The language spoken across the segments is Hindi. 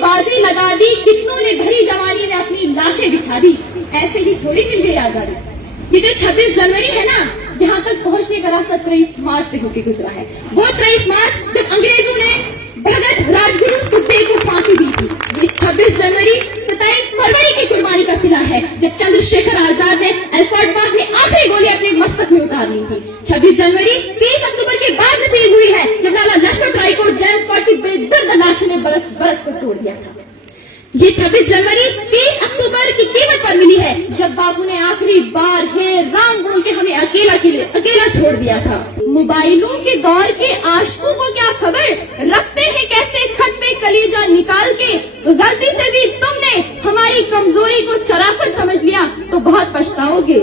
बाजी लगा दी, कितनों ने भरी जवानी में अपनी लाशें बिछा दी। ऐसे ही थोड़ी मिल गई आजादी। ये जो 26 जनवरी है ना, यहाँ तक पहुंचने का रास्ता 23 मार्च से होकर गुजरा है। वो 23 मार्च जब अंग्रेजों ने भगत राजगुरु सुखदेव को फांसी दी थी। ये 26 जनवरी 27 फरवरी की कुर्बानी का सिला है, जब चंद्रशेखर आजाद ने एल्फर्ड पार्क में आखिरी गोली अपने मस्तक में उतार ली थी। 26 जनवरी 30 अक्टूबर के बाद नसीब हुई है, जब लाला लजपत राय को जेम्स स्कॉट की बेदर्द लाठी ने बरस बरस कर तोड़ दिया था। ये 26 जनवरी 30 अक्टूबर की कीमत पर मिली है, जब बापू ने आखिरी बार हे राम बोल के हमें अकेला छोड़ दिया था। मोबाइलों के दौर के आशिकों को क्या खबर, रखते हैं कैसे खत पे कलेजा निकाल के। गलती से भी तुमने हमारी कमजोरी को शराफत समझ लिया तो बहुत पछताओगे।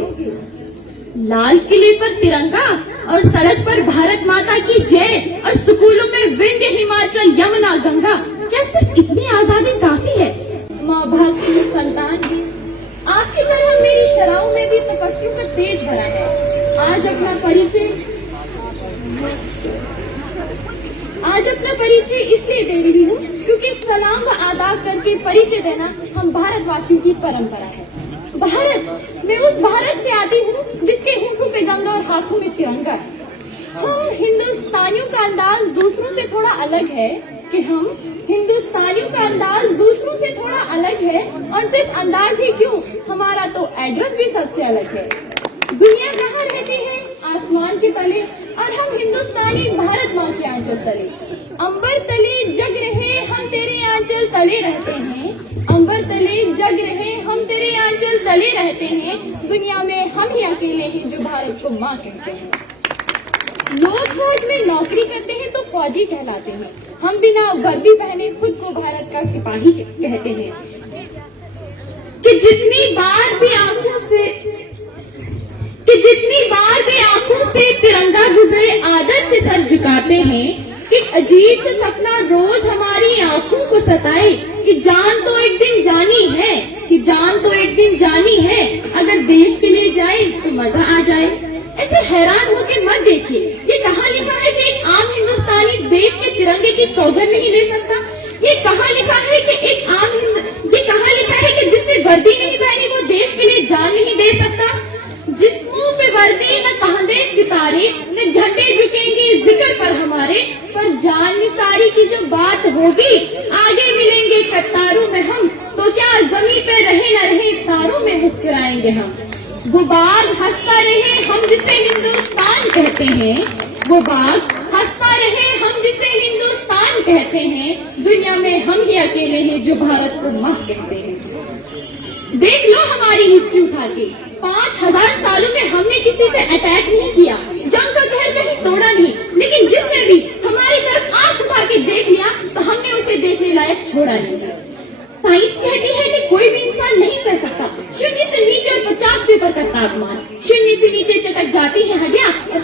लाल किले पर तिरंगा और सड़क पर भारत माता की जय, और स्कूलों में विंध्य हिमाचल यमुना गंगा। क्या सिर्फ इतनी आजादी काफी है? माँ भाग की संतान भी आपकी तरह मेरी शराओं में भी तपस्या का तेज भरा है। आज अपना परिचय इसलिए दे रही हूँ क्योंकि सलाम व आदाब करके परिचय देना हम भारतवासियों की परंपरा है। भारत, मैं उस भारत से आती हूँ जिसके होठों पे गंगा और हाथों में तिरंगा। हम हिंदुस्तानियों का अंदाज दूसरों से थोड़ा अलग है और सिर्फ अंदाज ही क्यों, हमारा तो एड्रेस भी सबसे अलग है। दुनिया कहाँ रहती है? आसमान के तले, और हम हिंदुस्तानी भारत माँ के आंचल तले। अंबर तले जग रहे हम तेरे आंचल तले रहते हैं। अंबर तले जग रहे हम तेरे आंचल तले रहते हैं। दुनिया में हम ही अकेले हैं जो भारत को माँ कहते हैं। लोग फौज में नौकरी करते हैं तो फौजी कहलाते हैं। हम बिना वर्दी पहने खुद को भारत का सिपाही कहते हैं। कि जितनी बार भी आंखों से तिरंगा गुजरे आदर से सर झुकाते हैं। कि अजीब से सपना रोज हमारी आंखों को सताए कि जान तो एक दिन जानी है, अगर देश के लिए जाए तो मजा आ जाए। ऐसे हैरान होके मत देखिए, ये कहाँ लिखा है कि एक आम हिंदुस्तानी देश के तिरंगे की सौगंध नहीं ले सकता? ये कहाँ लिखा है कि जिसने वर्दी नहीं पहनी वो देश के लिए जान नहीं दे सकता? जिस मुंह पे वर्दी न कांधे सितारे, न झंडे झुकेंगे जिक्र पर हमारे, पर जान निसारी की जो बात होगी आगे मिलेंगे कतारों में हम, तो क्या जमीन पे रहे न रहे तारों में मुस्कुराएंगे हम। वो बाग हंसता रहे हम जिसे हिंदुस्तान कहते हैं, वो बाग हंसता रहे हम जिसे हिंदुस्तान कहते हैं। दुनिया में हम ही अकेले हैं जो भारत को माँ कहते हैं। देख लो हमारी हिस्ट्री उठा के, 5000 सालों में हमने किसी पे अटैक नहीं किया, जंग का कहर कहीं तोड़ा नहीं, लेकिन जिसने भी हमारी तरफ आंख उठा के देख लिया तो हमने उसे देखने लायक छोड़ा नहीं। साइंस कहती है कि कोई भी इंसान नहीं सह सकता शून्य से नीचे और 50 से ऊपर का तापमान। शून्य से नीचे चटक जाती है हड्डियां और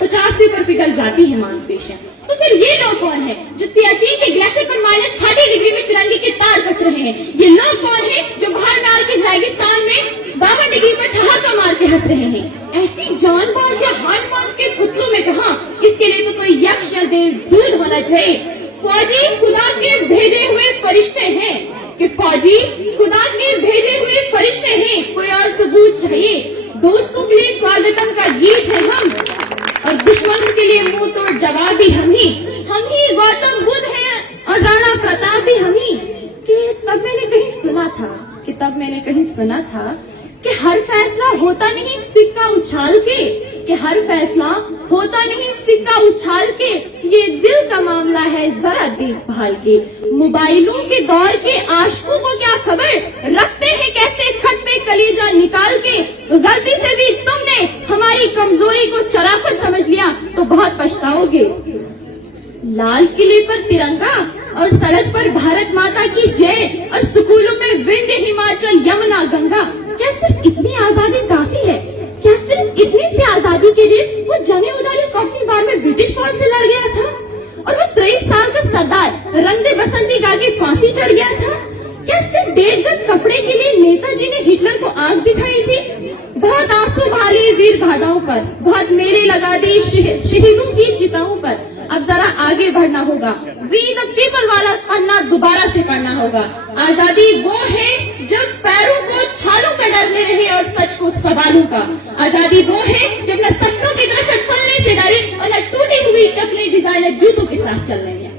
50 से ऊपर पिघल जाती है मांसपेशियां। तो फिर ये लोग कौन है जो सियाचिन के ग्लेशियर पर -30 डिग्री में तिरंगे के तार कस रहे हैं? ये लोग कौन है जो भारनाल के रेगिस्तान में 52 डिग्री पर ठहाका मार के हंस रहे हैं? ऐसी जानबाज या हार्ड मांस के पुतलों में कहा, इसके लिए तो कोई यक्ष या देवदूत होना चाहिए। फौजी खुदा के भेजे हुए फरिश्ते हैं, कोई और सबूत चाहिए? दोस्तों के लिए स्वागतम का गीत है हम, और दुश्मनों के लिए मुंह तोड़ जवाब भी हम ही गौतम बुद्ध हैं और राणा प्रताप भी हम ही। कि तब मैंने कहीं सुना था कि हर फैसला होता नहीं सिक्का उछाल के, ये दिल का मामला है जरा देखभाल के। मोबाइलों के दौर के आशिकों को क्या खबर, रखते हैं कैसे खत पे कलेजा निकाल के। गलती से भी तुमने हमारी कमजोरी को शराफत समझ लिया तो बहुत पछताओगे। लाल किले पर तिरंगा और सड़क पर भारत माता की जय, और स्कूलों में विंध्य हिमाचल यमुना गंगा। क्या सिर्फ इतनी आजादी काफी है? क्या सिर्फ इतनी सी आजादी के लिए वो जंगे उदारी कॉपी बार में ब्रिटिश फौज से लड़ गया था, और वो 23 साल का सरदार रंग बसंती गा के फांसी चढ़ गया था? क्या सिर्फ 1.5 गज कपड़े के लिए नेताजी ने हिटलर को आग दिखाई थी? बहुत आंसू बहाले वीर गाथाओं पर, बहुत मेले लगा दी शहीदों की चिताओं पर। अब जरा आगे बढ़ना होगा, वी द पीपल वाला पन्ना दोबारा से पढ़ना होगा। आजादी वो है जब पैरों को छालों का डर न रहे और सच को सवालों का। आजादी वो है जब न सपनों की दरख्त फलने से डरे और न टूटी हुई चपले डिजाइनर जूतों के साथ चलने हैं।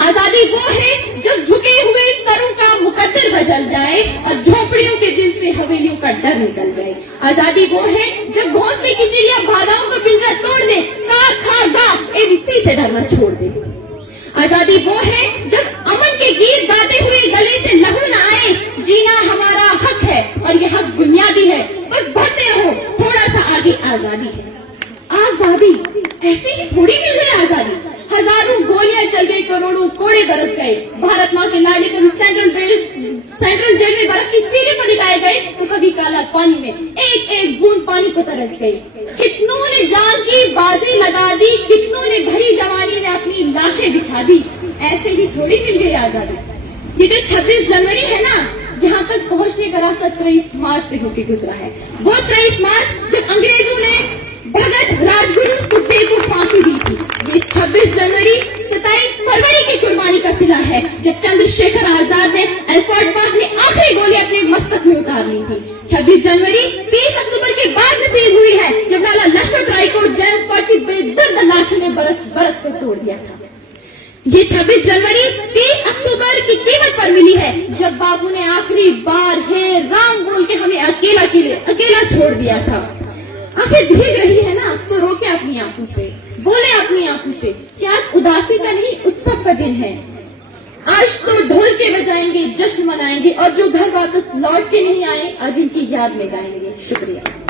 आजादी वो है जब झुके हुए सरों का मुकद्दर बदल जाए और झोपड़ियों के दिल से हवेलियों का डर निकल जाए। आजादी वो है जब घोंसले की चिड़िया बाधाओं का पिंजरा तोड़ दे, का खा गा एबीसी से डरना छोड़ दे। आजादी वो है जब अमन के गीत गाते हुए गले से लहू न आए, जीना हमारा हक है और ये हक बुनियादी है, बस बढ़ते रहो थोड़ा सा आगे। आजादी है आजादी ऐसे ही थोड़ी मिल गई आजादी। हजारों गोलियां चल गई, करोड़ों कोड़े बरस गए। भारत माँ के लाडले कभी सेंट्रल जेल में बर्फ की सीढ़ी पर लिटाए गए तो कभी काला पानी में एक एक बूंद पानी को तरस गई। कितनों ने जान की बाजी लगा दी, कितनों ने भरी जवानी में अपनी लाशें बिछा दी। ऐसे ही थोड़ी मिल गई आजादी। ये जो 26 जनवरी है ना, यहाँ तक पहुँचने का रास्ता 23 मार्च से होकर गुजरा है। वो 23 मार्च जब अंग्रेजों ने भगत राजगुरु सुखदेव को फांसी दी थी। ये 26 जनवरी 27 फरवरी की कुर्बानी का सिला है जब चंद्रशेखर आजाद ने एल्फर्ड पार्क में आखिरी गोली अपने मस्तक में उतार ली थी। 26 जनवरी 30 अक्टूबर के बाद नसीब हुई है जब लाला लजपत राय को जेम्स स्कॉट की बेदर्द लाठी ने बरस बरस कर तोड़ दिया था। ये 26 जनवरी 30 अक्टूबर की कीमत पर मिली है जब बाबू ने आखिरी बार हे राम बोल के हमें अकेला छोड़ दिया था। आखिर भीग रही है ना तो रोके अपनी आंखों से, बोले अपनी आंखों से कि आज उदासी का नहीं उत्सव का दिन है। आज तो ढोल के बजाएंगे, जश्न मनाएंगे और जो घर वापस लौट के नहीं आए आज उनकी याद में गाएंगे। शुक्रिया।